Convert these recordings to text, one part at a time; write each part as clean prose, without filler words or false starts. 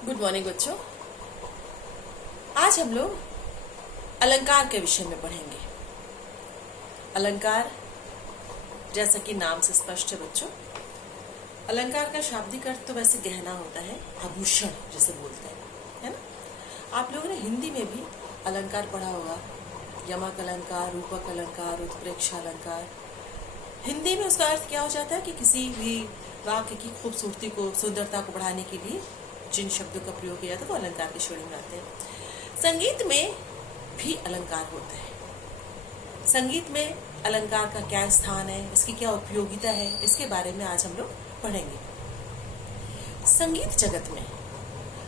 Good morning बच्चों। आज हम लोग अलंकार के विषय में पढ़ेंगे। अलंकार जैसा कि नाम से स्पष्ट है बच्चों, अलंकार का शाब्दिक अर्थ तो वैसे गहना होता है, आभूषण जिसे बोलते हैं, है ना। आप लोगों ने हिंदी में भी अलंकार पढ़ा होगा, यमक अलंकार, रूपक अलंकार, उत्प्रेक्षा अलंकार। हिंदी में उसका अर्थ क्या हो जाता है कि किसी भी वाक्य की खूबसूरती को, सुंदरता को बढ़ाने के लिए जिन शब्दों का प्रयोग किया जाता है वो अलंकार की श्रेणी में आते हैं। संगीत में भी अलंकार होता है। संगीत में अलंकार का क्या स्थान है, इसकी क्या उपयोगिता है, इसके बारे में आज हम लोग पढ़ेंगे। संगीत जगत में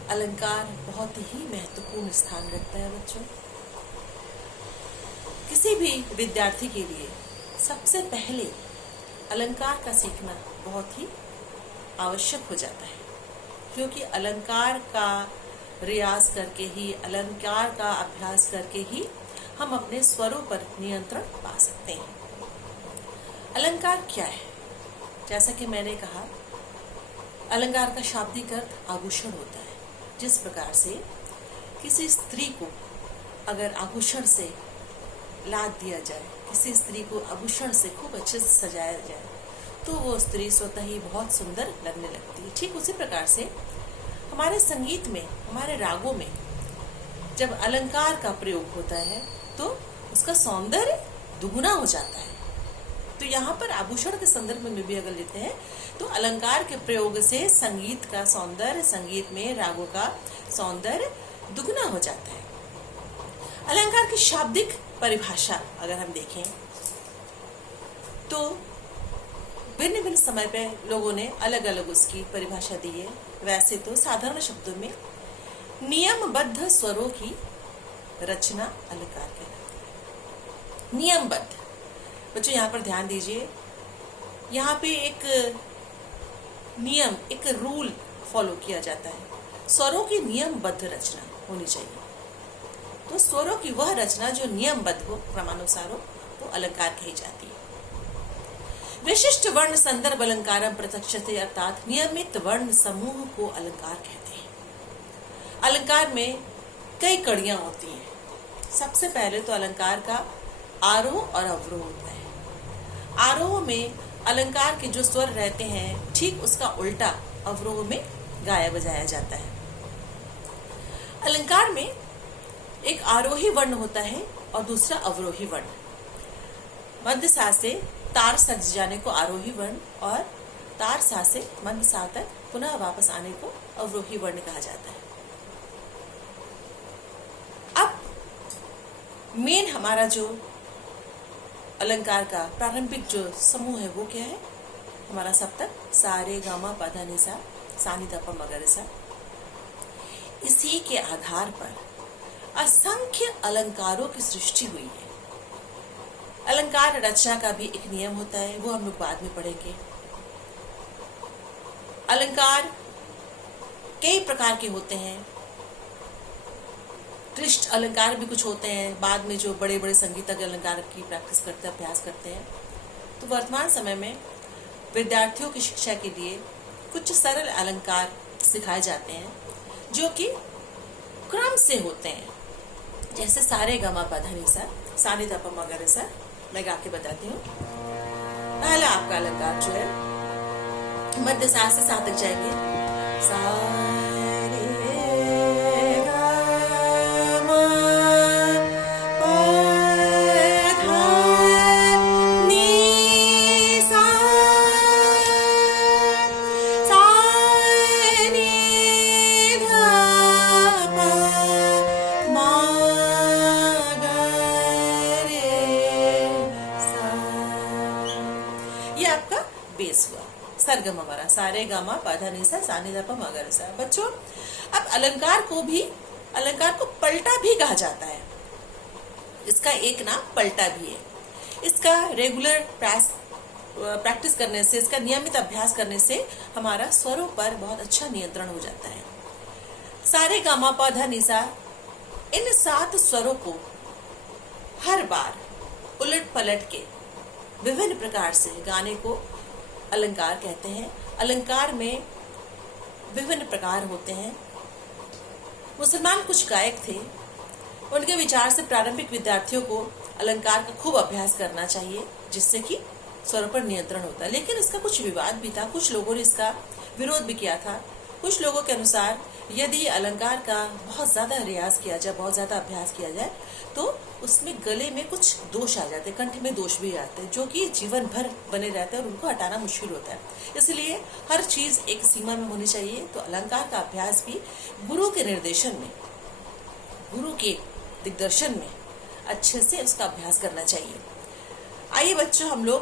अलंकार बहुत ही महत्वपूर्ण स्थान रखता है बच्चों। किसी भी विद्यार्थी के लिए सबसे पहले अलंकार का सीखना बहुत ही आवश्यक हो जाता है, क्योंकि अलंकार का रियाज करके ही, अलंकार का अभ्यास करके ही हम अपने स्वरों पर नियंत्रण पा सकते हैं। अलंकार क्या है? जैसा कि मैंने कहा, अलंकार का शाब्दिक अर्थ आभूषण होता है। जिस प्रकार से किसी स्त्री को अगर आभूषण से लाद दिया जाए, किसी स्त्री को आभूषण से खूब अच्छे से सजाया जाए, तो वो स्त्री स्वतः ही बहुत सुंदर लगने लगती है। ठीक उसी प्रकार से हमारे संगीत में, हमारे रागों में जब अलंकार का प्रयोग होता है तो उसका सौंदर्य दुगुना हो जाता है। तो यहाँ पर आभूषण के संदर्भ में भी अगर लेते हैं तो अलंकार के प्रयोग से संगीत का सौंदर्य, संगीत में रागों का सौंदर्य दुगुना हो जाता है। अलंकार की शाब्दिक परिभाषा अगर हम देखें तो भिन्न भिन्न समय पे लोगों ने अलग अलग उसकी परिभाषा दी है। वैसे तो साधारण शब्दों में नियमबद्ध स्वरों की रचना अलंकार कहलाती है। नियमबद्ध बच्चों, यहाँ पर ध्यान दीजिए, यहाँ पे एक नियम, एक रूल फॉलो किया जाता है। स्वरों की नियमबद्ध रचना होनी चाहिए। तो स्वरों की वह रचना जो नियमबद्ध हो, क्रमानुसार हो, वो अलंकार कही जाती है। विशिष्ट वर्ण संदर्भ अलंकारम प्रत्यक्षते, अर्थात नियमित वर्ण समूह को अलंकार कहते हैं। अलंकार में कई कड़ियां होती हैं। सबसे पहले तो अलंकार का आरोह और अवरोह होता है। आरोह में अलंकार के जो स्वर रहते हैं, ठीक उसका उल्टा अवरोह में गाया बजाया जाता है। अलंकार में एक आरोही वर्ण होता है और दूसरा अवरोही वर्ण। मध्य सा से तार सज जाने को आरोही वर्ण और तार सा से मंद सा तक पुनः वापस आने को अवरोही वर्ण कहा जाता है। अब मेन हमारा जो अलंकार का प्रारंभिक जो समूह है वो क्या है? हमारा सप्तक सा रे गा मा पा धा नि सा, सा नि धा पा म गा रे सा। इसी के आधार पर असंख्य अलंकारों की सृष्टि हुई है। अलंकार रचना का भी एक नियम होता है, वो हम लोग बाद में पढ़ेंगे। अलंकार कई प्रकार के होते हैं। क्लिष्ट अलंकार भी कुछ होते हैं, बाद में जो बड़े बड़े संगीतज्ञ अलंकार की प्रैक्टिस करते हैं, अभ्यास करते हैं। तो वर्तमान समय में विद्यार्थियों की शिक्षा के लिए कुछ सरल अलंकार सिखाए जाते हैं जो कि क्रम से होते हैं। जैसे सारे गा मा पा धा नि सा, सा नि धा पा म गा रे सा। मैं गा के बताती हूँ। पहला आपका अलंकार जो है मध्य सा से सा तक जाएंगे। सा रे गा मा पा धा नि सा, सा नि धा पा मा गा रे सा। ये आपका बेस हुआ, सरगम हमारा सारे गामा पाधा नि सा, सा नि धा पा म गा रे सा। बच्चों, अब अलंकार को पलटा भी कहा जाता है। इसका एक नाम पलटा भी है। इसका रेगुलर प्रैक्टिस करने से, इसका नियमित अभ्यास करने से हमारा स्वरों पर बहुत अच्छा नियंत्रण हो जाता है। सारे गामा पा धा नि सा, इन 7 स्वरों को हर बार उलट पलट के विभिन्न प्रकार से गाने को अलंकार कहते हैं। अलंकार में विभिन्न प्रकार होते हैं। मुसलमान कुछ गायक थे, उनके विचार से प्रारंभिक विद्यार्थियों को अलंकार का खूब अभ्यास करना चाहिए, जिससे कि स्वर पर नियंत्रण होता है। लेकिन इसका कुछ विवाद भी था, कुछ लोगों ने इसका विरोध भी किया था। कुछ लोगों के अनुसार यदि अलंकार का बहुत ज्यादा रियाज किया जाए, बहुत ज्यादा अभ्यास किया जाए, तो उसमें गले में कुछ दोष आ जाते, कंठ में दोष भी आते हैं, जो कि जीवन भर बने रहते हैं और उनको हटाना मुश्किल होता है। इसलिए हर चीज एक सीमा में होनी चाहिए। तो अलंकार का अभ्यास भी गुरु के निर्देशन में, गुरु के दिग्दर्शन में अच्छे से उसका अभ्यास करना चाहिए। आइए बच्चों, हम लोग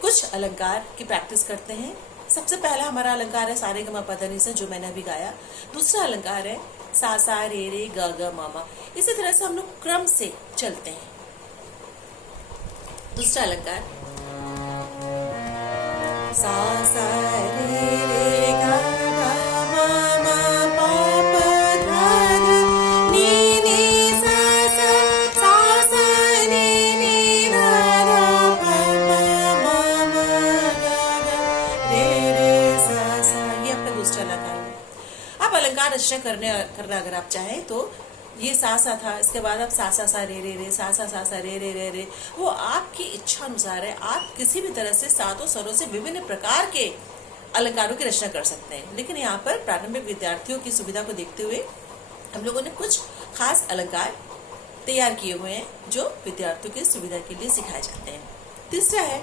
कुछ अलंकार की प्रैक्टिस करते हैं। सबसे पहला हमारा अलंकार है सारे गमा पधनी से, जो मैंने अभी गाया। दूसरा अलंकार है सा सा रे रे ग ग मामा। इसी तरह से हम लोग क्रम से चलते हैं। दूसरा अलंकार सा सा रे रे ग ग मामा पा प ध ध नी नी सा सा सा सा नी नी ध ध प प मामा ग ग रे रे सा सा। ये आपका दूसरा अलंकार है। अब अलंकार रचना करना अगर आप चाहें तो ये सा सा था, इसके बाद आप सा सा सा रे रे रे, सा सा सा सा रे रे रे रे, वो आपकी इच्छा अनुसार है। आप किसी भी तरह से सातों स्वरों से विभिन्न प्रकार के अलंकारों की रचना कर सकते हैं। लेकिन यहाँ पर प्रारंभिक विद्यार्थियों की सुविधा को देखते हुए हम लोगों ने कुछ खास अलंकार तैयार किए हुए हैं, जो विद्यार्थियों की सुविधा के लिए सिखाए जाते हैं। तीसरा है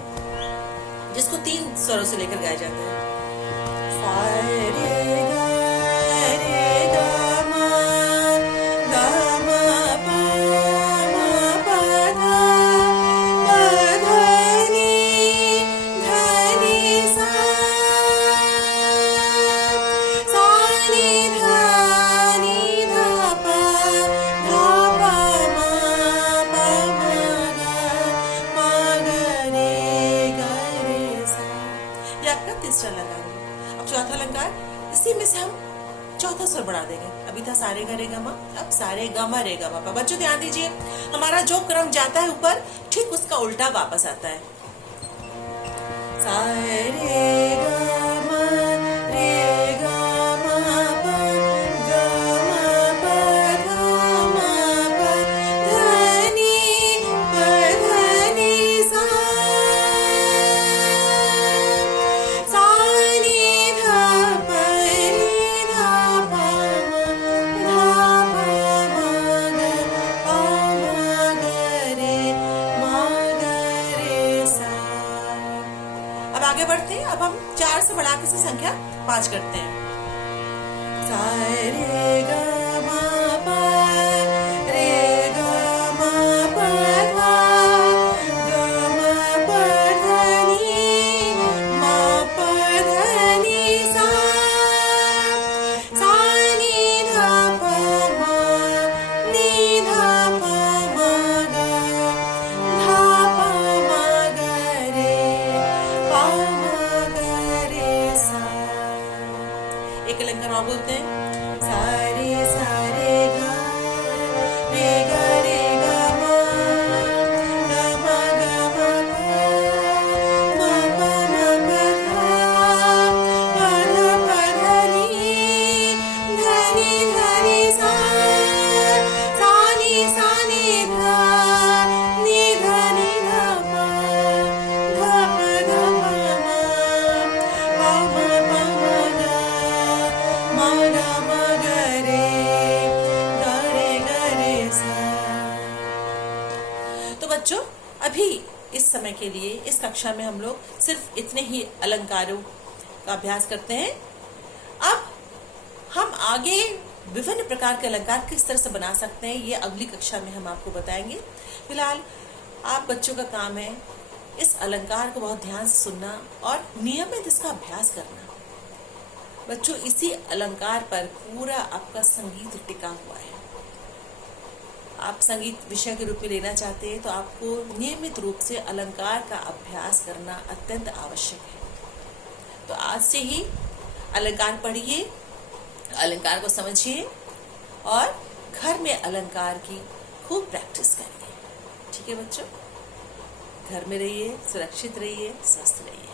जिसको 3 स्वरों से लेकर गाया जाता है, सा रे गा रे गा मा गा मा पा मा पा धा ध नी सा सा नी धा पा मा गा रे गा रे सा। ये आपका तीसरा अलंकार है। अब चौथा अलंकार, इसी में से हम चौथा स्वर बढ़ा देंगे। अभी था सारे गा रे गा मा, अब सारे गा मा रे गा मा पा। बच्चों ध्यान दीजिए, हमारा जो क्रम जाता है ऊपर, ठीक उसका उल्टा वापस आता है। सारे गा मा रे गा मा पा गा मा पा धा मा पा ध नी सा सा नी धा प री धा पा मा ग रे सा। अब आगे बढ़ते हैं। अब हम 4 से बढ़ा के से संख्या 5 करते हैं। सा रे गा मा पा रे गा मा पा धा गा मा पा ध नी मा पा ध नी सा सा नी धा प मा नी धा प मा गा धा प मा ग रे पा मा ग रे सा। एक अलंकार और बोलते हैं, सारे सारे गा रे गा मा गा मा गा मा पा मा पा मा धा पा धा नी सा सा नी धा नी धा पा धा पा मा गा मा ग रे सा। तो बच्चों, अभी इस समय के लिए इस कक्षा में हम लोग सिर्फ इतने ही अलंकारों का अभ्यास करते हैं। अब हम आगे विभिन्न प्रकार के अलंकार किस तरह से बना सकते हैं, ये अगली कक्षा में हम आपको बताएंगे। फिलहाल आप बच्चों का काम है इस अलंकार को बहुत ध्यान से सुनना और नियमित इसका अभ्यास करना। बच्चों, इसी अलंकार पर पूरा आपका संगीत टिका हुआ है। आप संगीत विषय के रूप में लेना चाहते हैं तो आपको नियमित रूप से अलंकार का अभ्यास करना अत्यंत आवश्यक है। तो आज से ही अलंकार पढ़िए, अलंकार को समझिए और घर में अलंकार की खूब प्रैक्टिस करिए। ठीक है बच्चों, घर में रहिए, सुरक्षित रहिए, स्वस्थ रहिए।